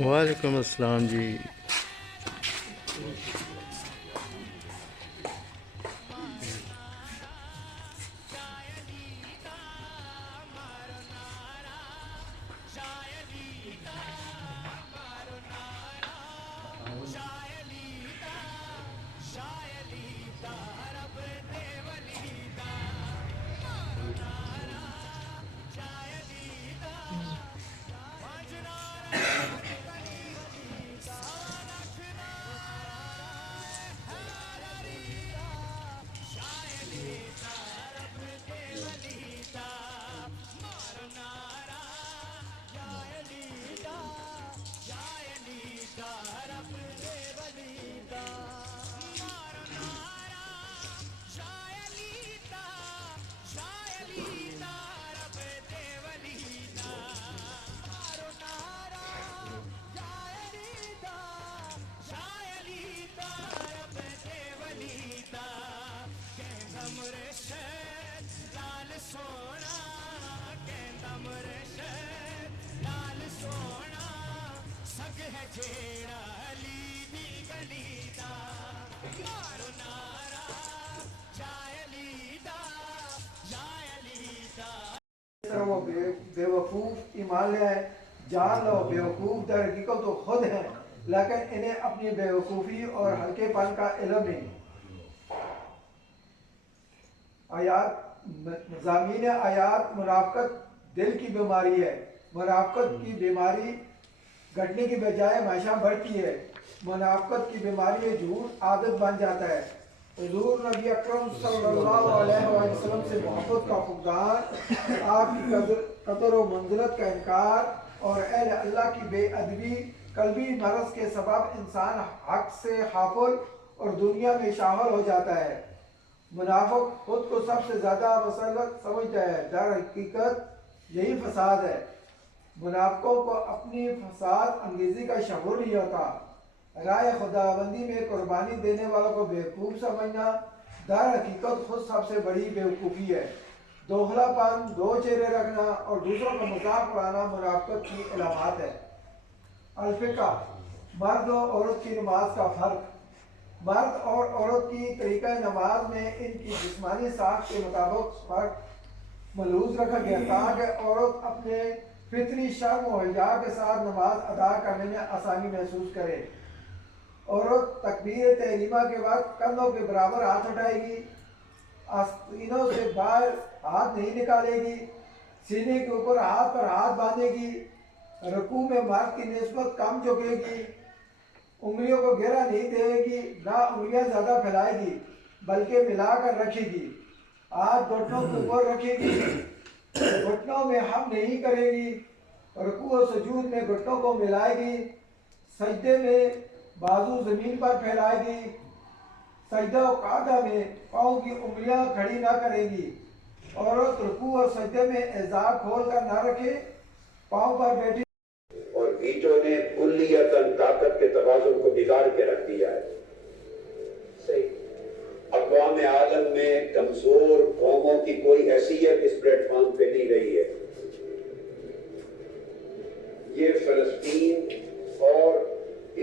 وعلیکم السلام جی. وہ بے وقوف ایمان لے آئے. جان لو بے وقوف در حقیقت تو خود ہیں لیکن انہیں اپنی بے وقوفی اور ہلکے پن کا علم نہیں. آیات مضامین آیات منافقت دل کی بیماری ہے. منافقت کی بیماری گھٹنے کی بجائے ہمیشہ بڑھتی ہے. منافقت کی بیماری میں جھوٹ عادت بن جاتا ہے. حضور نبی اکرم صلی اللہ علیہ وسلم سے محبت کا فقدان، آپ کی قدر و منزلت کا انکار اور اہل اللہ کی بے ادبی قلبی مرض کے سبب انسان حق سے غافل اور دنیا میں شامل ہو جاتا ہے. منافق خود کو سب سے زیادہ مسلط سمجھتا ہے، در حقیقت یہی فساد ہے. منافقوں کو اپنی فساد انگیزی کا شعور نہیں ہوتا. رائے خداوندی میں قربانی دینے والوں کو بیوقوف سمجھنا در حقیقت خود سب سے بڑی بیوقوفی ہے. دوغلا پن، دو چہرے رکھنا اور دوسروں کا مذاق اڑانا منافقت کی علامات ہے. الفقہ، مرد و عورت کی نماز کا فرق. مرد اور عورت کی طریقہ نماز میں ان کی جسمانی ساخت کے مطابق فرق ملحوظ رکھا گیا تاکہ عورت اپنے فطری شرم و حیا کے ساتھ نماز ادا کرنے میں آسانی محسوس کرے. عورت تکبیر تحریمہ کے وقت کندھوں کے برابر ہاتھ اٹھائے گی، آستینوں سے باہر ہاتھ نہیں نکالے گی، سینے کے اوپر ہاتھ پر ہاتھ باندھے گی، رکوع میں مرد کی نسبت کم جھکے گی، انگلیوں کو گہرا نہیں دے گی، نہ انگلیاں زیادہ پھیلائے گی بلکہ ملا کر رکھے گی، ہاتھ گھٹنوں کے اوپر رکھے گی، گھٹنوں میں ہم نہیں کرے گی، رکوع و سجود میں گھٹنوں کو ملائے گی، سجدے میں بازو زمین پر پھیلائے گی، سجدہ و قعدہ میں پاؤں کی انگلیاں کھڑی نہ کرے گی. عورت رکوع اور سجدے میں اعضاء کھول کر نہ رکھے، پاؤں پر بیٹھی. اور بیچوں نے کلیتاً طاقت کے توازن کو بگاڑ کے رکھ دیا ہے. صحیح. اقوام عالم میں کمزور قوموں کی کوئی حیثیت اس پلیٹ فارم پہ نہیں رہی ہے. یہ فلسطین اور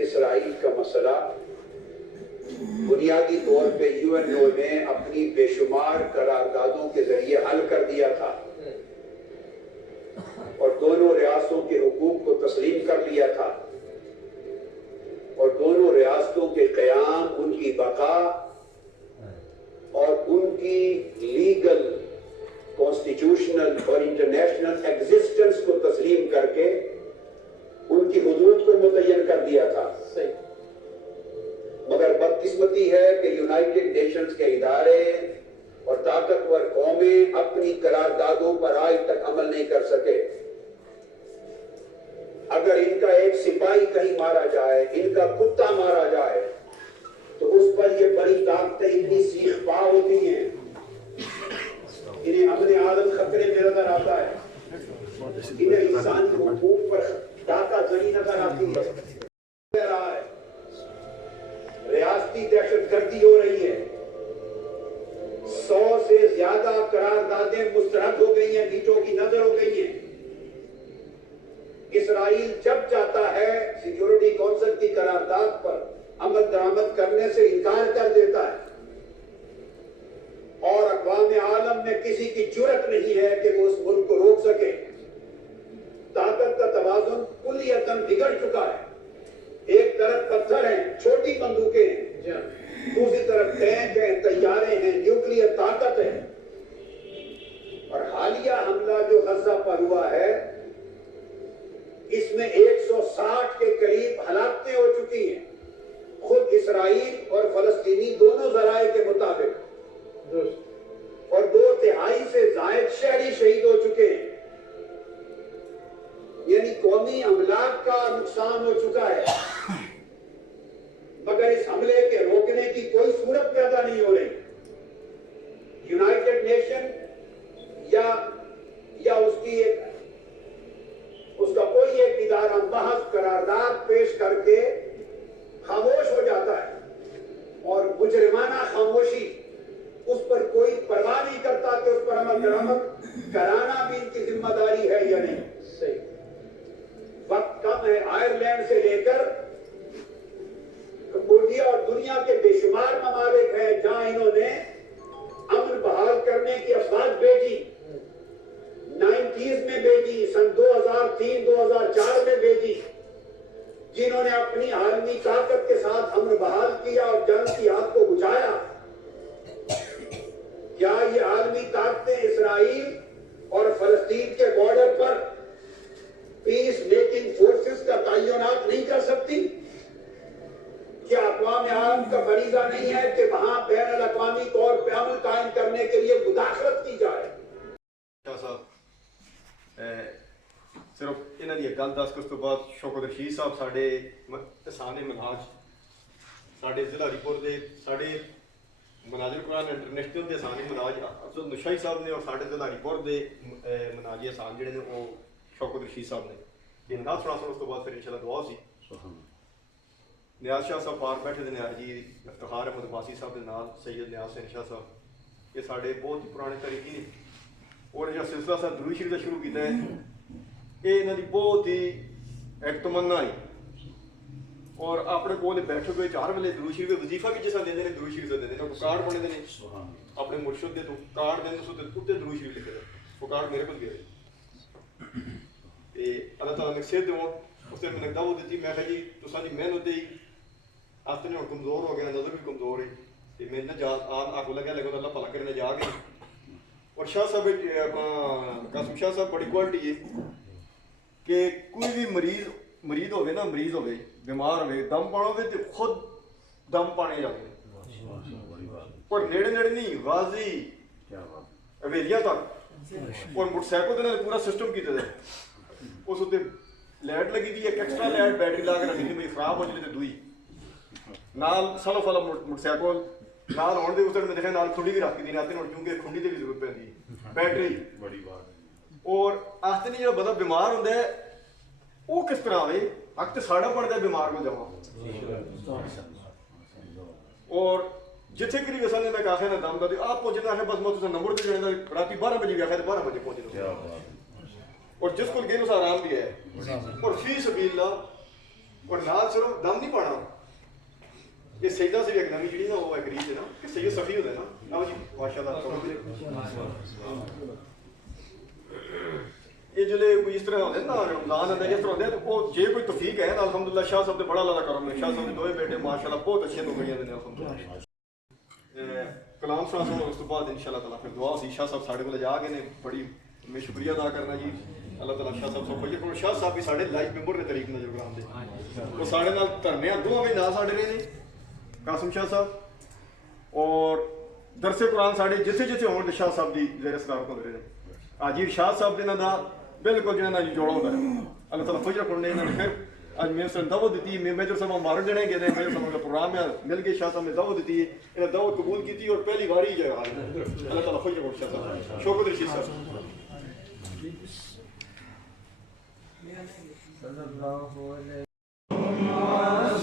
اسرائیل کا مسئلہ بنیادی طور پہ یو این او نے اپنی بے شمار قراردادوں کے ذریعے حل کر دیا تھا اور دونوں ریاستوں کے حقوق کو تسلیم کر لیا تھا اور دونوں ریاستوں کے قیام، ان کی بقا اور ان کی لیگل، کانسٹیٹیوشنل اور انٹرنیشنل ایگزسٹنس کو تسلیم کر کے ان کی حدود کو متعین کر دیا تھا. مگر بدقسمتی ہے کہ یونائٹڈ نیشنز کے ادارے اور طاقتور قومیں اپنی قراردادوں پر آج تک عمل نہیں کر سکے. اگر ان کا ایک سپاہی کہیں مارا جائے، ان کا کتا مارا جائے تو اس پر یہ بڑی طاقتیں اتنی سیخ پا ہوتی ہیں، انہیں اپنے عالم خطرے میں نظر آتا ہے، انہیں انسانی حقوق پر ڈاکہ زنی نظر آتی ہے. ریاستی دہشت گردی ہو رہی ہے. 100 سے زیادہ قراردادیں مسترد ہو گئی ہیں، نیٹو کی نظر ہو گئی ہیں. اسرائیل جب چاہتا ہے سیکیورٹی کونسل کی قرارداد پر عمل درآمد کرنے سے انکار کر دیتا ہے، اور اقوام عالم میں کسی کی جرأت نہیں ہے کہ وہ اس ملک کو روک سکے۔ طاقت کا توازن کلیتاً بگڑ چکا ہے۔ ایک طرف پتھر ہیں، چھوٹی بندوقیں ہیں، دوسری طرف ٹینک ہیں، طیارے ہیں، نیوکلیئر طاقت ہے۔ اور حالیہ حملہ جو غزہ پر ہوا ہے، اس میں 160 کے قریب ہلاکتیں ہو چکی ہیں، خود اسرائیل اور فلسطینی دونوں ذرائع کے مطابق، اور 2/3 سے زائد شہری شہید ہو چکے ہیں۔ یعنی قومی املاک کا نقصان ہو چکا ہے، مگر اس حملے کے روکنے کی کوئی صورت پیدا نہیں ہو رہی۔ یونائٹڈ نیشن یا اس کا کوئی ایک ادارہ محض قرارداد پیش کر کے خاموش ہو جاتا ہے، اور مجرمانہ خاموشی، اس پر کوئی پرواہ نہیں کرتا کہ اس پر عمل درآمد کرانا بھی ان کی ذمہ داری ہے یا نہیں۔ وقت کم ہے، آئرلینڈ سے لے کر کمبوڈیا اور دنیا کے بے شمار ممالک ہیں جہاں انہوں نے امن بحال کرنے کی افواج بھیجی، 90s میں بھیجی، سن 2003-2004 میں بھیجی، جنہوں نے اپنی عالمی طاقت کے ساتھ امن بحال کیا اور جنگ کی آگ کو بجھایا۔ کیا یہ عالمی طاقتیں اسرائیل اور فلسطین کے بارڈر پر پیس میکنگ فورسز کا تعینات نہیں کر سکتی؟ کیا اقوام عالم کا فریضہ نہیں ہے کہ وہاں بین الاقوامی طور پہ امن قائم کرنے کے لیے مداخلت کی جائے؟ صرف انہوں نے گل دس اس تو بعد شوکت رشید صاحب ساڈے احسان منہاج ساڈے ضلع ہریپور دے ساڈے مناظر قرآن انٹرنیشنل دے احسان منہاج افضل نشائی صاحب نے، اور ساڈے ضلع ہریپور دے مناجی احسان جڑے نے وہ شوکت رشید صاحب نے یہ نہ سنا سن، اس تو بعد پھر انشاءاللہ دعا سی۔ نیاز شاہ صاحب پار بیٹھے نیاز جی، افتخار احمد عباسی صاحب کے نال سید نیاز حسین شاہ صاحب، یہ ساڈے بہت ہی پرانے طریقے نے، اور جو سلسلہ صاحب درود شریف کا شروع کیتا ہے، یہ انہوں کی بہت ہی ایک تمنا ہے، اور اپنے کول بیٹھے ہوئے چار ویلے درود شریف وظیفہ بھی جیسا دے درود شریف دے دیں، کارڈ بنے دے اپنے مرشد دے تو کارڈ دیں اتنے درود شریف لکھے وہ کارڈ میرے کو گئے، اللہ تعالیٰ نے صحت دوں، اس نے میں دعوت دیتی، میں کہا جی تصا جی محنت دی ہاتھ نے کمزور ہو گیا، نظر بھی کمزور ہے، میں نہ آگ لگا لگا اللہ بھلا کرنے جا گئے۔ اور شاہ صاحب قاسم شاہ صاحب بڑی کوالٹی ہے کہ کوئی بھی مریض ہوئے نا، مریض ہوئے بیمار ہوئے دم پانا ہوئے تو خود دم پانے جاتے، اور نیڑے نیڑے نہیں غازی حویلیاں تک، اور موٹر سائیکل کے پورا سسٹم کیتے تھے، اس اتنے لائٹ لگی تھی، ایک ایکسٹرا لائٹ بیٹری لا کے رکھی تھی، خراب ہو جائے تو دوئی نال سالو فالا موٹر سائیکل نال ہونے اس میں دیکھا نال کھنڈی بھی رکھ دی آتے ہیں، کیونکہ کھنڈی کی بھی ضرورت پہ بیٹری بڑی بات، اور آخر نہیں جو بندہ بیمار ہوتا ہے وہ کس طرح آئے حق تو ساڑا پڑتا ہے بیمار کو جمع، اور جتنے قریب اصل نے میں کہا نا دم دے آپ پہنچنا ہے بس میں نمبر پہ جانا رات 12 بجے گیا 12 بجے پہنچنا، اور جس کو گئے اس آرام بھی ہے، اور فی سبیل اللہ، اور نال صرف دم نہیں پانا، یہ سیدہ سے بھی ایک نمی جڑی نا وہ ایک ریت ہے نا کہ سید صفی ہوتا ہے نا، آؤ جی ماشاءاللہ، یہ جو کوئی اس طرح ہوتے ہیں نا رمضان آتا ہے اس طرح ہوتے ہیں، تو وہ جے کوئی توفیق ہے نا الحمدللہ، شاہ صاحب نے بڑا اللہ کرم ہے، شاہ صاحب نے دوئے بیٹے ماشاءاللہ بہت اچھے نوکریاں دے الحمدللہ۔ کلام سنا سنا اس تو بعد انشاءاللہ تعالیٰ پھر دعا سی، شاہ صاحب ساڑھے کو جا گئے نے، بڑی میں شکریہ ادا کرنا جی اللہ تعالیٰ شاہ صاحب سب خوشی کرو، شاہ صاحب بھی ساڑھے لائف ممبر نے طریق نظر کرام دے، وہ ساڑھے نال دھرنے دو بھی نال ساڑھے رہے نے قاسم شاہ صاحب، اور درس قرآن ساڑھے جتھے جتھے ہون شاہ صاحب دی زیر صدارت ہوندے رہے، آج شاہ صاحب دے نا بالکل جنہاں نال جوڑا ہوتا ہے، اللہ تعالیٰ فجر کرنے انہوں نے پھر آج میرے سے دعوت دیتی، میں میجر صاحب مارن جنے گئے میرے صاحب کا پروگرام ہے مل کے شاہ صاحب نے دعوت دیتی، انہیں دعوت قبول کی تھی اور پہلی باری جائے اللہ تعالیٰ فجر کرنے شاہ صاحب شوکت رشید صاحب صلی اللہ علیہ مولانا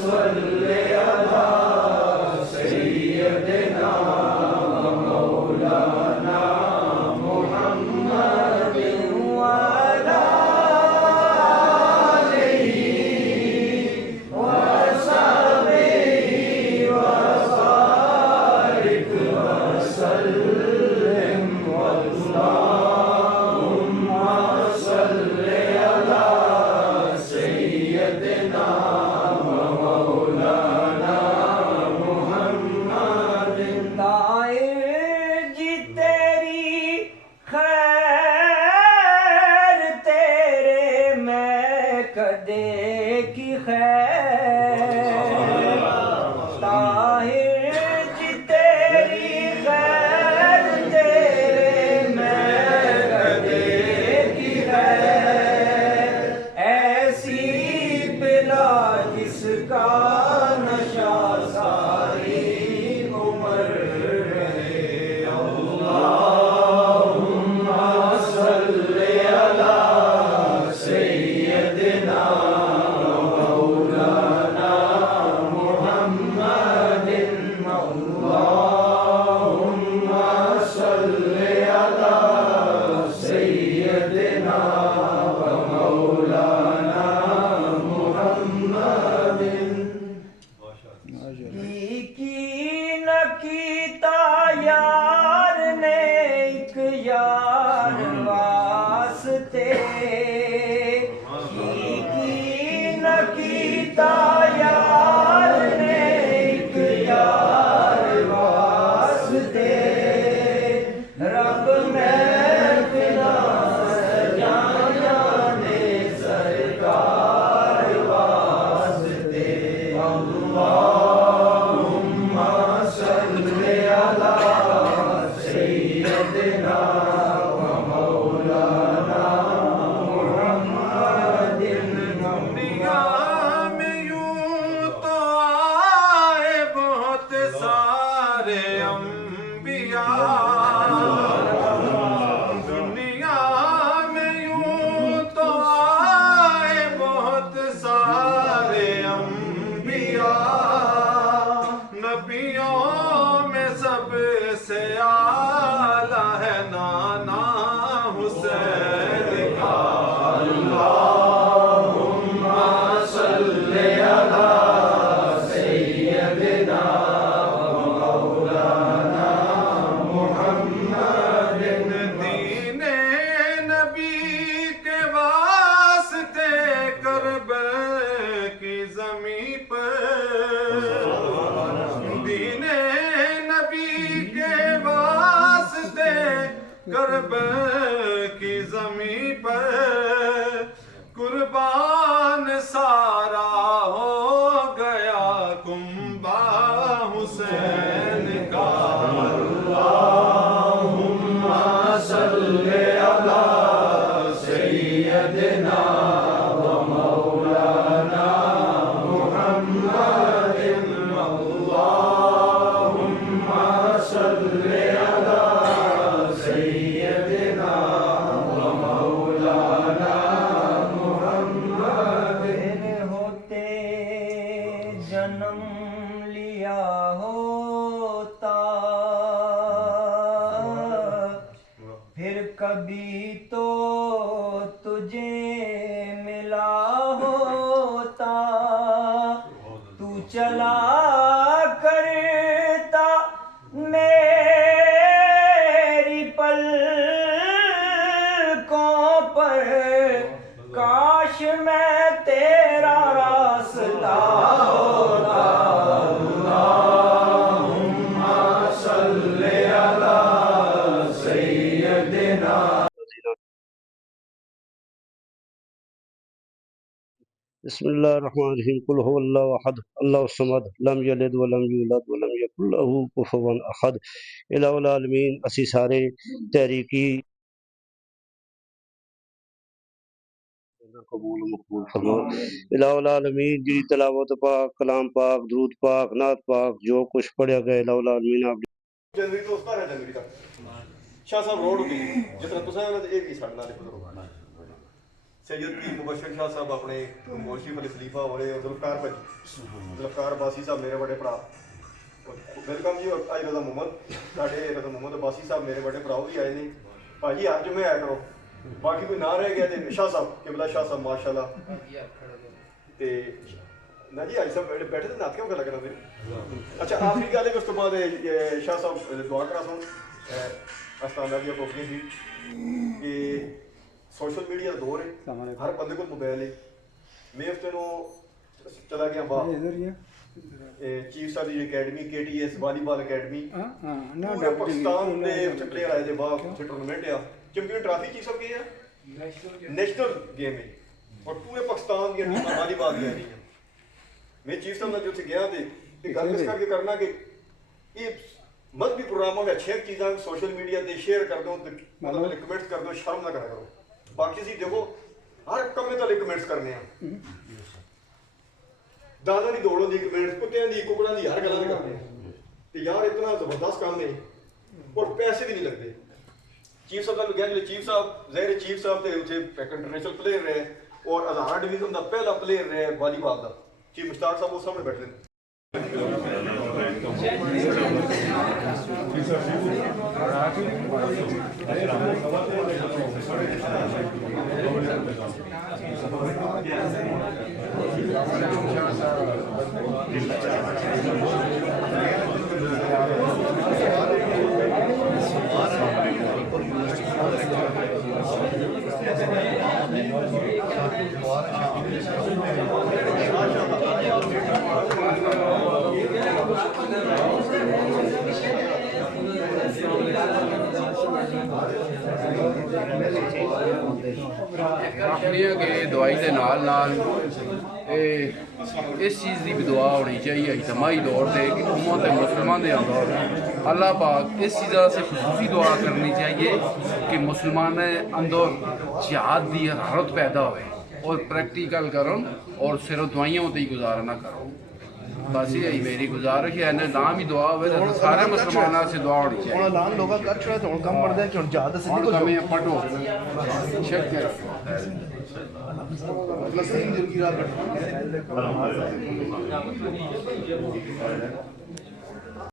کربلا کی زمین پر قربان سارا ہو گیا کنبہ حسین کا اللہم صلی علی سیدنا و مولانا محمد اللہم صلی علی سیدنا و مولانا محمد ہوتے جنم لیا ہوتا پھر کبھی تو تجھے ملا ہوتا تو چلا کرتا میری پلکوں پر کاش میں تیرا راستہ ہوتا اللہم صلی علی سیدنا بسم اللہ الرحمن الرحیم قل هو اللہ احد اللہ الصمد لم یلد ولم یولد ولم یکن له کفوا احد الہ العالمین اسی سارے تحریکی قبول و مقبول فرما الہ العالمین جی تلاوت پاک کلام پاک درود پاک نعت پاک جو کچھ پڑھا گیا الہ العالمین آپ جنوری تو 17 جنوری تک شاہ صاحب روڈ ہوتی جس طرح تصاویر نے ایک ہی سڑنا لے بزرگ سید پیر مبشر شاہ صاحب اپنے مولشی پر خلیفہ ہو رہے اور ذوالفقار باسی صاحب میرے بڑے بڑا ویلکم جی اور آج رضا محمد ساڑھے رضا محمد باسی صاحب میرے بڑے بڑا بھی آئے نہیں بھاجی ہر جمعے آیا کرو باقی کوئی نہ رہ گیا تھے شاہ صاحب قبلہ شاہ صاحب ماشاءاللہ نا جی آج صاحب بیٹھے تھے نات کیوں کر لگنا میرے اچھا آخری گل ہے کہ اس تو بعد شاہ صاحب دعا کرا سن استانہ بھی آپ اپنی تھی کہ سوشل میڈیا دور ہے ہر بندے کو موبائل ہے میں ہفتے نو چلا گیا باہر چیف صاحب دی اکیڈمی کے ٹی ایس والی بال اکیڈمی پورے پاکستان دے پلیئر آئے تھے باہر سے ٹورنامنٹ ہے چیمپئن ٹرافی چیف صاحب کی ہے نیشنل گیم ہے اور پورے پاکستان کی ٹیمیں والی بال کی آ رہی ہیں میں چیف صاحب نے جو سے گیا تھے کہ گل کس کر کے کرنا کہ یہ مذہبی پروگراموں میں اچھے چیزاں سوشل میڈیا تے شیئر کر دو مطلب کمنٹس کر دو شرم نہ کرا کرو باقی سی دیکھو ہر کم میں تلے کمنٹس کرنے ہیں دادا دی دوڑوں دی کمنٹس کتیاں دی ککڑاں دی ہر گلاں کرنے ہیں تے یار اتنا زبردست کام ہے اور پیسے بھی نہیں لگتے چیف صاحب نے گیا جو چیف صاحب ظاہر چیف صاحب تے اسے انٹرنیشنل پلیئر رہے اور ہزارہ ڈویژن دا پہلا پلیئر رہے والی بال دا چیف مشتاق صاحب اس سامنے بیٹھے ہیں آخری ہے کہ دوائی کے نال اس چیز کی بھی دعا ہونی چاہیے اجتماعی طور پہ کہ امت مسلمان دے اندر اللہ پاک اس چیزہ سے خصوصی دعا کرنی چاہیے کہ مسلمان اندر جہاد دی حرارت پیدا ہوئے اور پریکٹیکل کرو اور صرف دعائیوں ہوتے ہی گزارا نہ کرو. بس یہی میری گزارش ہے. نام ہی دعا ہوئے تو سارے مسلمانوں سے دعا ہونی چاہیے. اعلان لوگوں کا کر چھوڑے تو کم پڑ دے کہ جہاد سے اور کمی پٹو چیک کر فلسطین کی رات